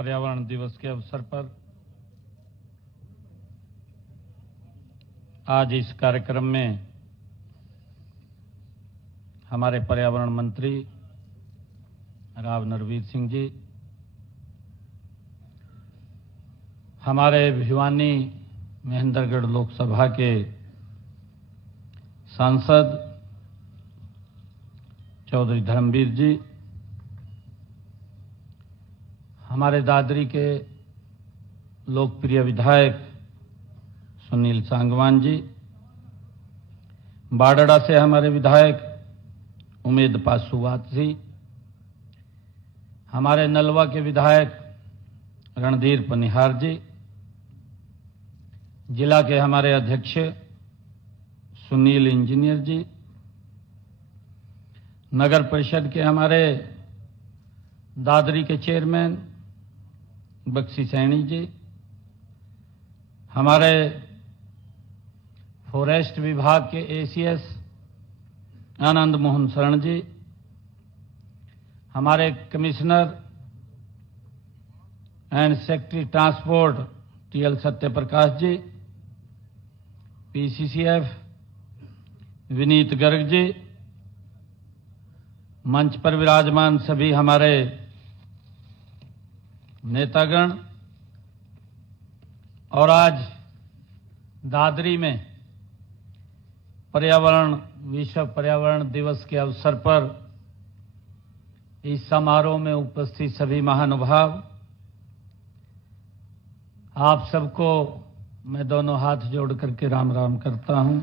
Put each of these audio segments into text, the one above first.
पर्यावरण दिवस के अवसर पर आज इस कार्यक्रम में हमारे पर्यावरण मंत्री राव नरवीर सिंह जी, हमारे भिवानी महेंद्रगढ़ लोकसभा के सांसद चौधरी धर्मवीर जी, हमारे दादरी के लोकप्रिय विधायक सुनील सांगवान जी, बाडड़ा से हमारे विधायक उमेद पासूवात जी, हमारे नलवा के विधायक रणधीर पनिहार जी, जिला के हमारे अध्यक्ष सुनील इंजीनियर जी, नगर परिषद के हमारे दादरी के चेयरमैन बक्सी सैनी जी, हमारे फॉरेस्ट विभाग के एसीएस आनंद मोहन शरण जी, हमारे commissioner and secretary transport TL Satyaprakash ji, PCCF Vineet Garg ji, मंच पर विराजमान सभी हमारे नेतागण और आज दादरी में विश्व पर्यावरण दिवस के अवसर पर इस समारोह में उपस्थित सभी महानुभाव, आप सबको मैं दोनों हाथ जोड़ करके राम राम करता हूं।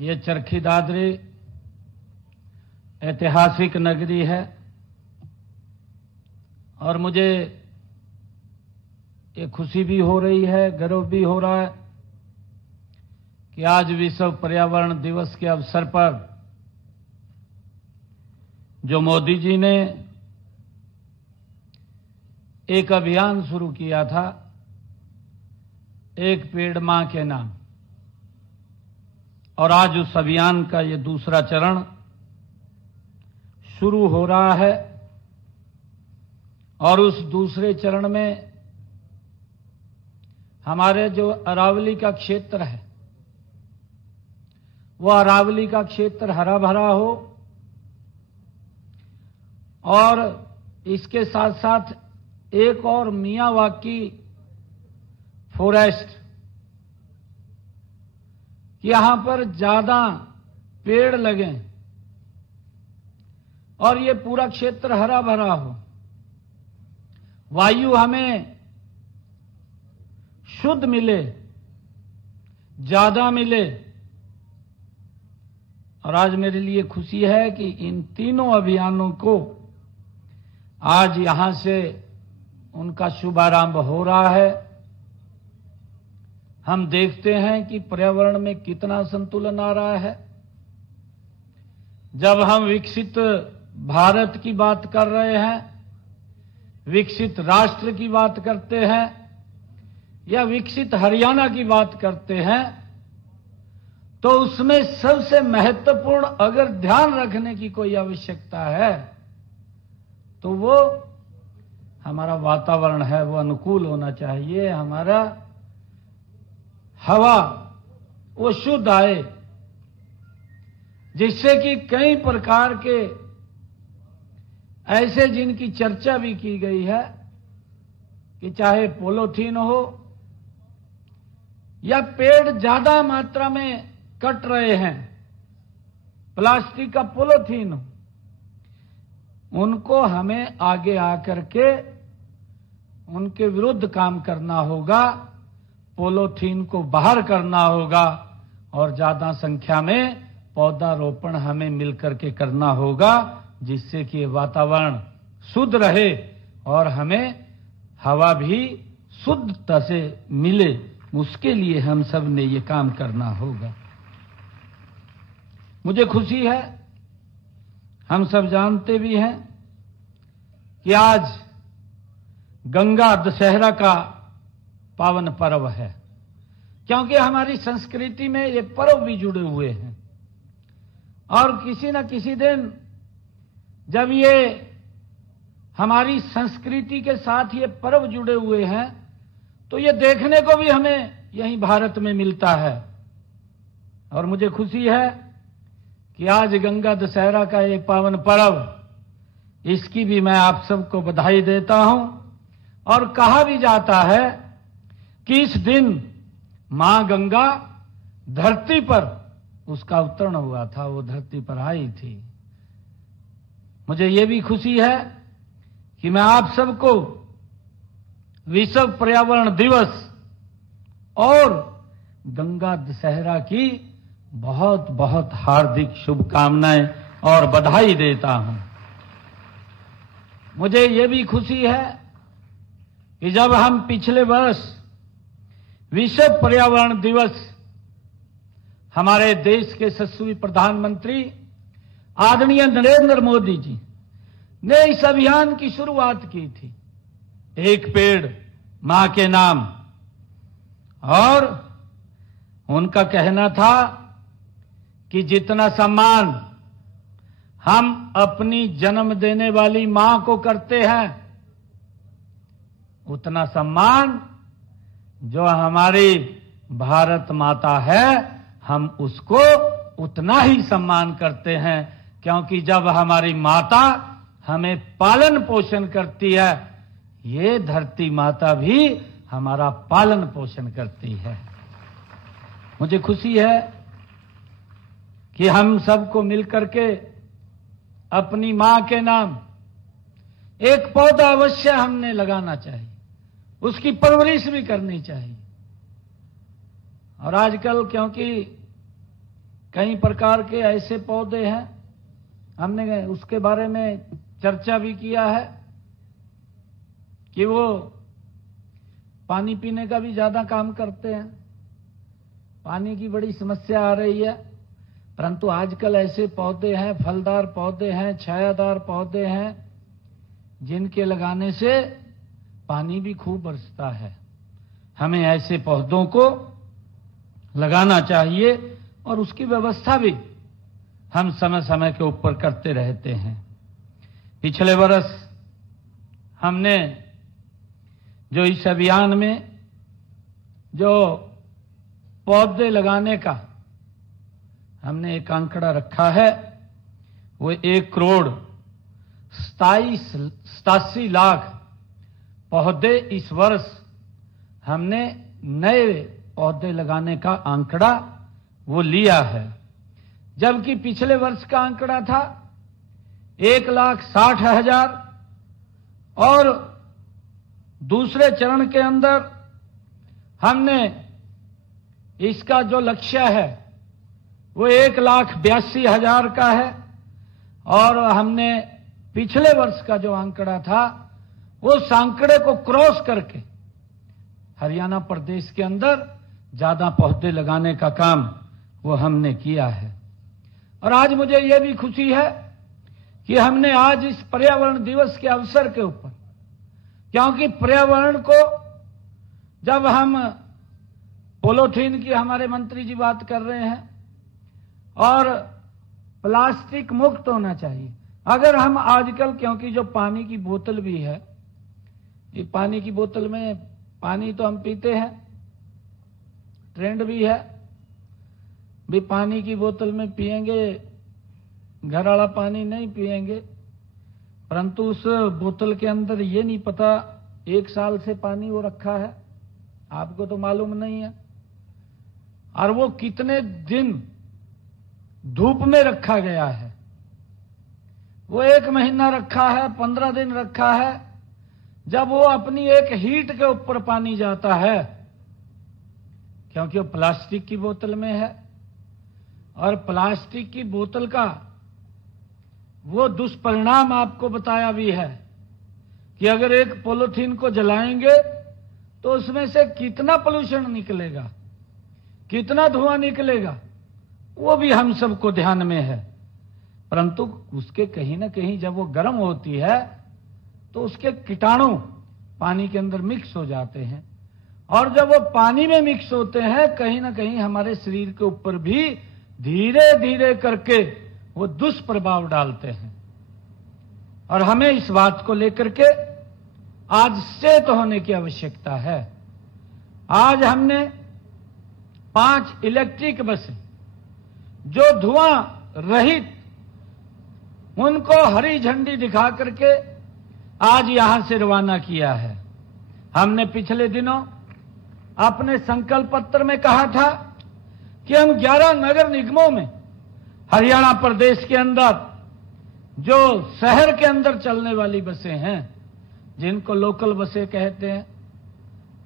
ये चरखी दादरी ऐतिहासिक नगरी है और मुझे ये खुशी भी हो रही है, गर्व भी हो रहा है कि आज विश्व पर्यावरण दिवस के अवसर पर जो मोदी जी ने एक अभियान शुरू किया था, एक पेड़ मां के नाम, और आज उस अभियान का ये दूसरा चरण शुरू हो रहा है और उस दूसरे चरण में हमारे जो अरावली का क्षेत्र है, वो अरावली का क्षेत्र हरा भरा हो और इसके साथ साथ एक और मियावाकी फॉरेस्ट, यहां पर ज्यादा पेड़ लगें और ये पूरा क्षेत्र हरा भरा हो, वायु हमें शुद्ध मिले, ज्यादा मिले। और आज मेरे लिए खुशी है कि इन तीनों अभियानों को आज यहां से उनका शुभारंभ हो रहा है। हम देखते हैं कि पर्यावरण में कितना संतुलन आ रहा है। जब हम विकसित भारत की बात कर रहे हैं, विकसित राष्ट्र की बात करते हैं या विकसित हरियाणा की बात करते हैं, तो उसमें सबसे महत्वपूर्ण अगर ध्यान रखने की कोई आवश्यकता है तो वो हमारा वातावरण है, वो अनुकूल होना चाहिए। हमारा हवा वो शुद्ध आए, जिससे कि कई प्रकार के ऐसे जिनकी चर्चा भी की गई है कि चाहे पॉलीथीन हो या पेड़ ज्यादा मात्रा में कट रहे हैं, प्लास्टिक का पॉलीथीन हो, उनको हमें आगे आकर के उनके विरुद्ध काम करना होगा, पॉलीथीन को बाहर करना होगा और ज्यादा संख्या में पौधारोपण हमें मिलकर के करना होगा, जिससे कि वातावरण शुद्ध रहे और हमें हवा भी शुद्धता से मिले। उसके लिए हम सब ने ये काम करना होगा। मुझे खुशी है, हम सब जानते भी हैं कि आज गंगा दशहरा का पावन पर्व है, क्योंकि हमारी संस्कृति में ये पर्व भी जुड़े हुए हैं और किसी न किसी दिन जब ये हमारी संस्कृति के साथ ये पर्व जुड़े हुए हैं, तो ये देखने को भी हमें यहीं भारत में मिलता है। और मुझे खुशी है कि आज गंगा दशहरा का ये पावन पर्व, इसकी भी मैं आप सबको बधाई देता हूं। और कहा भी जाता है कि इस दिन मां गंगा धरती पर उसका अवतरण हुआ था, वो धरती पर आई थी। मुझे ये भी खुशी है कि मैं आप सबको विश्व पर्यावरण दिवस और गंगा दशहरा की बहुत बहुत हार्दिक शुभकामनाएं और बधाई देता हूं। मुझे ये भी खुशी है कि जब हम पिछले वर्ष विश्व पर्यावरण दिवस हमारे देश के यशस्वी प्रधानमंत्री आदरणीय नरेंद्र मोदी जी ने इस अभियान की शुरुआत की थी, एक पेड़ मां के नाम, और उनका कहना था कि जितना सम्मान हम अपनी जन्म देने वाली मां को करते हैं, उतना सम्मान जो हमारी भारत माता है, हम उसको उतना ही सम्मान करते हैं। क्योंकि जब हमारी माता हमें पालन पोषण करती है, ये धरती माता भी हमारा पालन पोषण करती है। मुझे खुशी है कि हम सबको मिलकर के अपनी मां के नाम एक पौधा अवश्य हमने लगाना चाहिए, उसकी परवरिश भी करनी चाहिए। और आजकल क्योंकि कई प्रकार के ऐसे पौधे हैं, हमने उसके बारे में चर्चा भी किया है कि वो पानी पीने का भी ज्यादा काम करते हैं, पानी की बड़ी समस्या आ रही है। परंतु आजकल ऐसे पौधे हैं, फलदार पौधे हैं, छायादार पौधे हैं, जिनके लगाने से पानी भी खूब बरसता है। हमें ऐसे पौधों को लगाना चाहिए और उसकी व्यवस्था भी हम समय समय के ऊपर करते रहते हैं। पिछले वर्ष हमने जो इस अभियान में जो पौधे लगाने का हमने एक आंकड़ा रखा है, वो 1,87,87,00,000 पौधे इस वर्ष हमने नए पौधे लगाने का आंकड़ा वो लिया है। जबकि पिछले वर्ष का आंकड़ा था 1,60,000 और दूसरे चरण के अंदर हमने इसका जो लक्ष्य है वो 1,82,000 का है। और हमने पिछले वर्ष का जो आंकड़ा था उस आंकड़े को क्रॉस करके हरियाणा प्रदेश के अंदर ज्यादा पौधे लगाने का काम वो हमने किया है। और आज मुझे ये भी खुशी है कि हमने आज इस पर्यावरण दिवस के अवसर के ऊपर, क्योंकि पर्यावरण को जब हम पॉलीथीन की हमारे मंत्री जी बात कर रहे हैं और प्लास्टिक मुक्त होना चाहिए। अगर हम आजकल, क्योंकि जो पानी की बोतल भी है, ये पानी की बोतल में पानी तो हम पीते हैं, ट्रेंड भी है भी पानी की बोतल में पिएंगे, घर वाला पानी नहीं पिएंगे। परंतु उस बोतल के अंदर ये नहीं पता 1 साल से पानी वो रखा है, आपको तो मालूम नहीं है। और वो कितने दिन धूप में रखा गया है, वो 1 महीना रखा है, 15 दिन रखा है। जब वो अपनी एक हीट के ऊपर पानी जाता है, क्योंकि वो प्लास्टिक की बोतल में है, और प्लास्टिक की बोतल का वो दुष्परिणाम आपको बताया भी है कि अगर एक पॉलीथीन को जलाएंगे तो उसमें से कितना पोल्यूशन निकलेगा, कितना धुआं निकलेगा, वो भी हम सबको ध्यान में है। परंतु उसके कहीं ना कहीं जब वो गर्म होती है तो उसके कीटाणु पानी के अंदर मिक्स हो जाते हैं, और जब वो पानी में मिक्स होते हैं कहीं ना कहीं हमारे शरीर के ऊपर भी धीरे धीरे करके वो दुष्प्रभाव डालते हैं। और हमें इस बात को लेकर के आज सचेत होने की आवश्यकता है। आज हमने 5 इलेक्ट्रिक बसें जो धुआं रहित, उनको हरी झंडी दिखा करके आज यहां से रवाना किया है। हमने पिछले दिनों अपने संकल्प पत्र में कहा था कि हम 11 नगर निगमों में हरियाणा प्रदेश के अंदर जो शहर के अंदर चलने वाली बसें हैं, जिनको लोकल बसें कहते हैं,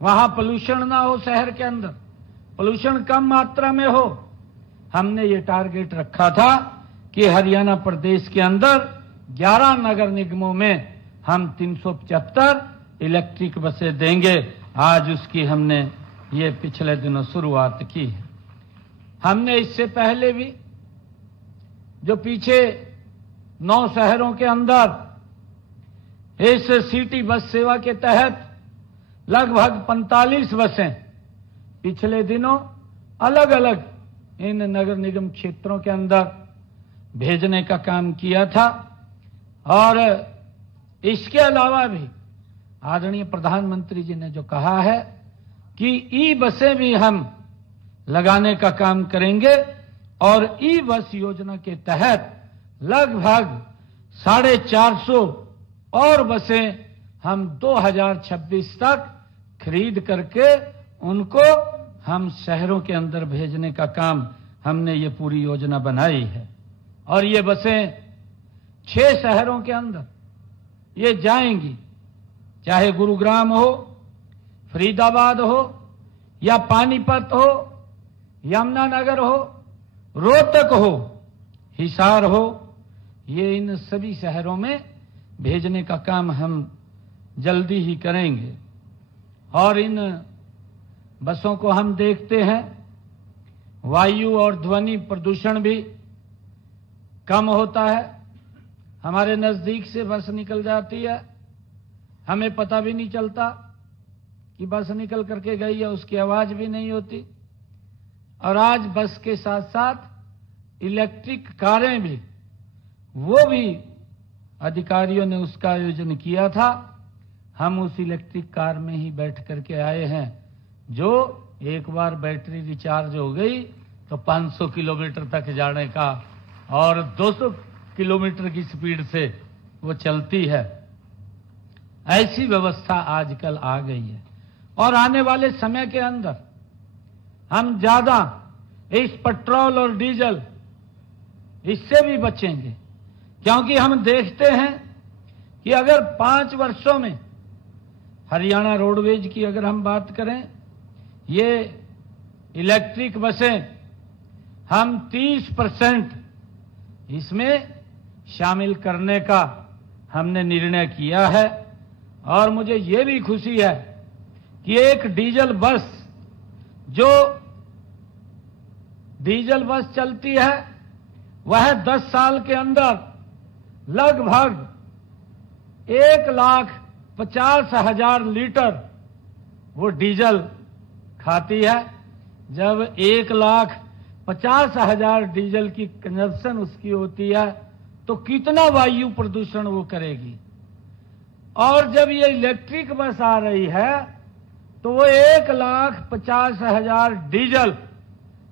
वहां पोल्यूशन ना हो, शहर के अंदर पोल्यूशन कम मात्रा में हो। हमने ये टारगेट रखा था कि हरियाणा प्रदेश के अंदर 11 नगर निगमों में हम 375 इलेक्ट्रिक बसें देंगे। आज उसकी हमने ये पिछले दिनों शुरुआत की है। हमने इससे पहले भी जो पीछे 9 शहरों के अंदर इस सिटी बस सेवा के तहत लगभग 45 बसें पिछले दिनों अलग अलग इन नगर निगम क्षेत्रों के अंदर भेजने का काम किया था। और इसके अलावा भी आदरणीय प्रधानमंत्री जी ने जो कहा है कि ई बसें भी हम लगाने का काम करेंगे और ई बस योजना के तहत लगभग 450 और बसें हम 2026 तक खरीद करके उनको हम शहरों के अंदर भेजने का काम हमने ये पूरी योजना बनाई है। और ये बसें 6 शहरों के अंदर ये जाएंगी, चाहे गुरुग्राम हो, फरीदाबाद हो, या पानीपत हो, यमुनानगर हो, रोहतक हो, हिसार हो, ये इन सभी शहरों में भेजने का काम हम जल्दी ही करेंगे। और इन बसों को हम देखते हैं, वायु और ध्वनि प्रदूषण भी कम होता है। हमारे नजदीक से बस निकल जाती है, हमें पता भी नहीं चलता कि बस निकल करके गई है, उसकी आवाज भी नहीं होती। और आज बस के साथ साथ इलेक्ट्रिक कारें भी, वो भी अधिकारियों ने उसका आयोजन किया था। हम उस इलेक्ट्रिक कार में ही बैठ करके आए हैं, जो एक बार बैटरी रिचार्ज हो गई तो 500 किलोमीटर तक जाने का और 200 किलोमीटर की स्पीड से वो चलती है। ऐसी व्यवस्था आजकल आ गई है। और आने वाले समय के अंदर हम ज्यादा इस पेट्रोल और डीजल इससे भी बचेंगे, क्योंकि हम देखते हैं कि अगर 5 वर्षों में हरियाणा रोडवेज की अगर हम बात करें, ये इलेक्ट्रिक बसें हम 30% इसमें शामिल करने का हमने निर्णय किया है। और मुझे ये भी खुशी है कि एक डीजल बस, जो डीजल बस चलती है, वह 10 साल के अंदर लगभग 1,50,000 लीटर वो डीजल खाती है। जब 1,50,000 डीजल की कंजप्शन उसकी होती है तो कितना वायु प्रदूषण वो करेगी। और जब ये इलेक्ट्रिक बस आ रही है तो वो 1,50,000 डीजल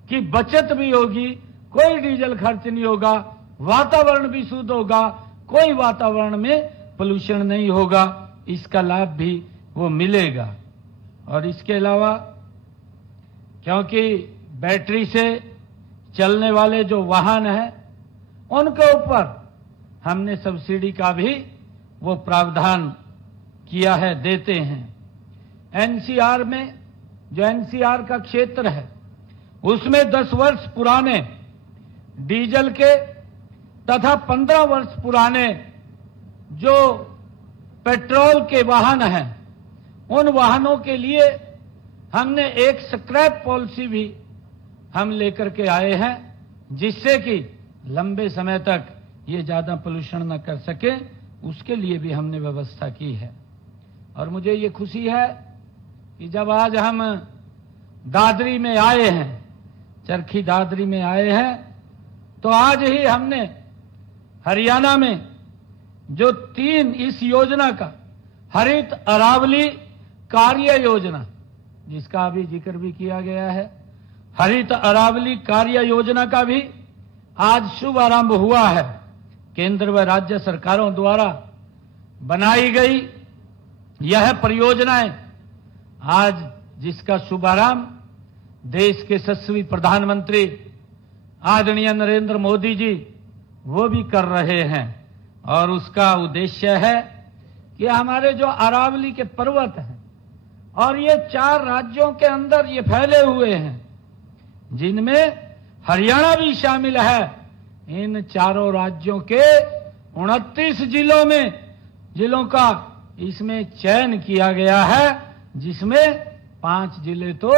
की बचत भी होगी, कोई डीजल खर्च नहीं होगा, वातावरण भी शुद्ध होगा, कोई वातावरण में पोल्यूशन नहीं होगा। इसका लाभ भी वो मिलेगा। और इसके अलावा क्योंकि बैटरी से चलने वाले जो वाहन हैं, उनके ऊपर हमने सब्सिडी का भी वो प्रावधान किया है, देते हैं। एनसीआर में, जो एनसीआर का क्षेत्र है, उसमें 10 वर्ष पुराने डीजल के तथा 15 वर्ष पुराने जो पेट्रोल के वाहन हैं, उन वाहनों के लिए हमने एक स्क्रैप पॉलिसी भी हम लेकर के आए हैं, जिससे कि लंबे समय तक ये ज्यादा पोल्यूशन न कर सके, उसके लिए भी हमने व्यवस्था की है। और मुझे ये खुशी है कि जब आज हम दादरी में आए हैं, चरखी दादरी में आए हैं, तो आज ही हमने हरियाणा में जो 3 इस योजना का हरित अरावली कार्य योजना, जिसका अभी जिक्र भी किया गया है, हरित अरावली कार्य योजना का भी आज शुभारंभ हुआ है। केंद्र व राज्य सरकारों द्वारा बनाई गई यह परियोजनाएं आज जिसका शुभारंभ देश के यशस्वी प्रधानमंत्री आदरणीय नरेंद्र मोदी जी वो भी कर रहे हैं, और उसका उद्देश्य है कि हमारे जो अरावली के पर्वत हैं और ये 4 राज्यों के अंदर ये फैले हुए हैं, जिनमें हरियाणा भी शामिल है, इन चारों राज्यों के 29 जिलों का इसमें चयन किया गया है, जिसमें 5 जिले तो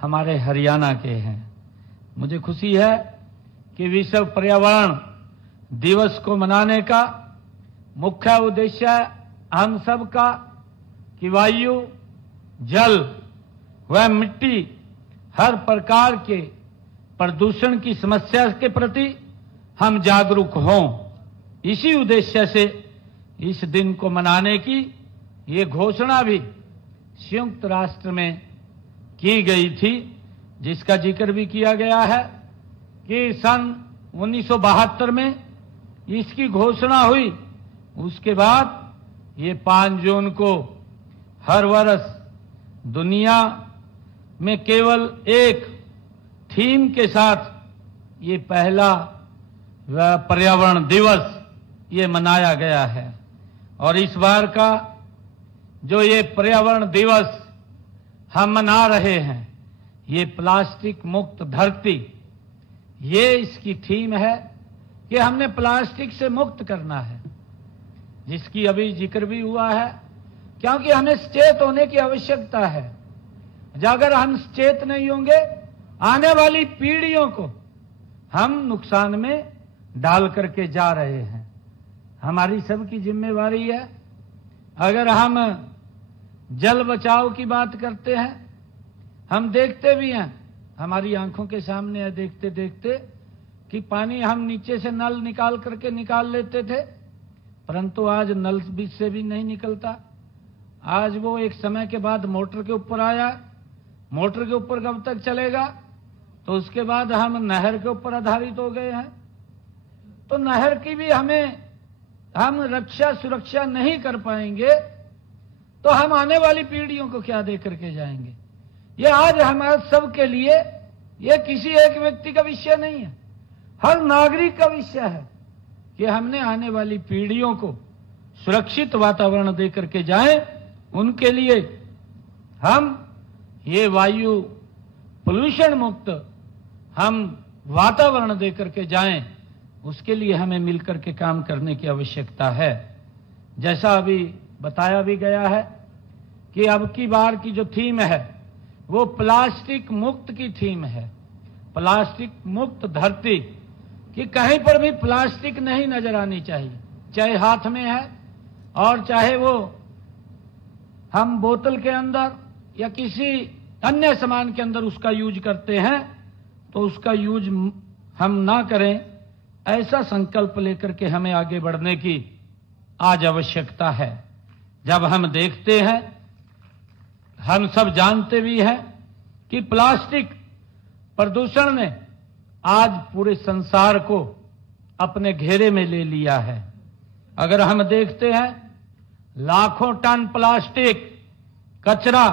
हमारे हरियाणा के हैं। मुझे खुशी है कि विश्व पर्यावरण दिवस को मनाने का मुख्य उद्देश्य हम सब का कि वायु, जल व मिट्टी हर प्रकार के प्रदूषण की समस्या के प्रति हम जागरूक हों। इसी उद्देश्य से इस दिन को मनाने की ये घोषणा भी संयुक्त राष्ट्र में की गई थी, जिसका जिक्र भी किया गया है कि सन 1972 में इसकी घोषणा हुई। उसके बाद ये 5 जून को हर वर्ष दुनिया में केवल एक थीम के साथ ये पहला पर्यावरण दिवस ये मनाया गया है। और इस बार का जो ये पर्यावरण दिवस हम मना रहे हैं, ये प्लास्टिक मुक्त धरती, ये इसकी थीम है कि हमने प्लास्टिक से मुक्त करना है, जिसकी अभी जिक्र भी हुआ है, क्योंकि हमें सचेत होने की आवश्यकता है। अगर हम सचेत नहीं होंगे, आने वाली पीढ़ियों को हम नुकसान में डाल करके जा रहे हैं। हमारी सबकी जिम्मेवारी है। अगर हम जल बचाव की बात करते हैं, हम देखते भी हैं, हमारी आंखों के सामने है देखते देखते कि पानी हम नीचे से नल निकाल करके निकाल लेते थे, परंतु आज नल बीच से भी नहीं निकलता। आज वो एक समय के बाद मोटर के ऊपर आया। मोटर के ऊपर कब तक चलेगा? तो उसके बाद हम नहर के ऊपर आधारित हो गए हैं। तो नहर की भी हम रक्षा सुरक्षा नहीं कर पाएंगे तो हम आने वाली पीढ़ियों को क्या दे करके जाएंगे? ये आज हमारे सब के लिए, ये किसी एक व्यक्ति का विषय नहीं है, हर नागरिक का विषय है कि हमने आने वाली पीढ़ियों को सुरक्षित वातावरण दे करके जाएं। उनके लिए हम ये वायु पोल्यूशन मुक्त हम वातावरण दे करके जाएं, उसके लिए हमें मिलकर के काम करने की आवश्यकता है। जैसा अभी बताया भी गया है कि अब की बार की जो थीम है वो प्लास्टिक मुक्त की थीम है। प्लास्टिक मुक्त धरती, कि कहीं पर भी प्लास्टिक नहीं नजर आनी चाहिए, चाहे हाथ में है और चाहे वो हम बोतल के अंदर या किसी अन्य सामान के अंदर उसका यूज करते हैं, तो उसका यूज हम ना करें। ऐसा संकल्प लेकर के हमें आगे बढ़ने की आज आवश्यकता है। जब हम देखते हैं, हम सब जानते भी हैं कि प्लास्टिक प्रदूषण ने आज पूरे संसार को अपने घेरे में ले लिया है। अगर हम देखते हैं, लाखों टन प्लास्टिक कचरा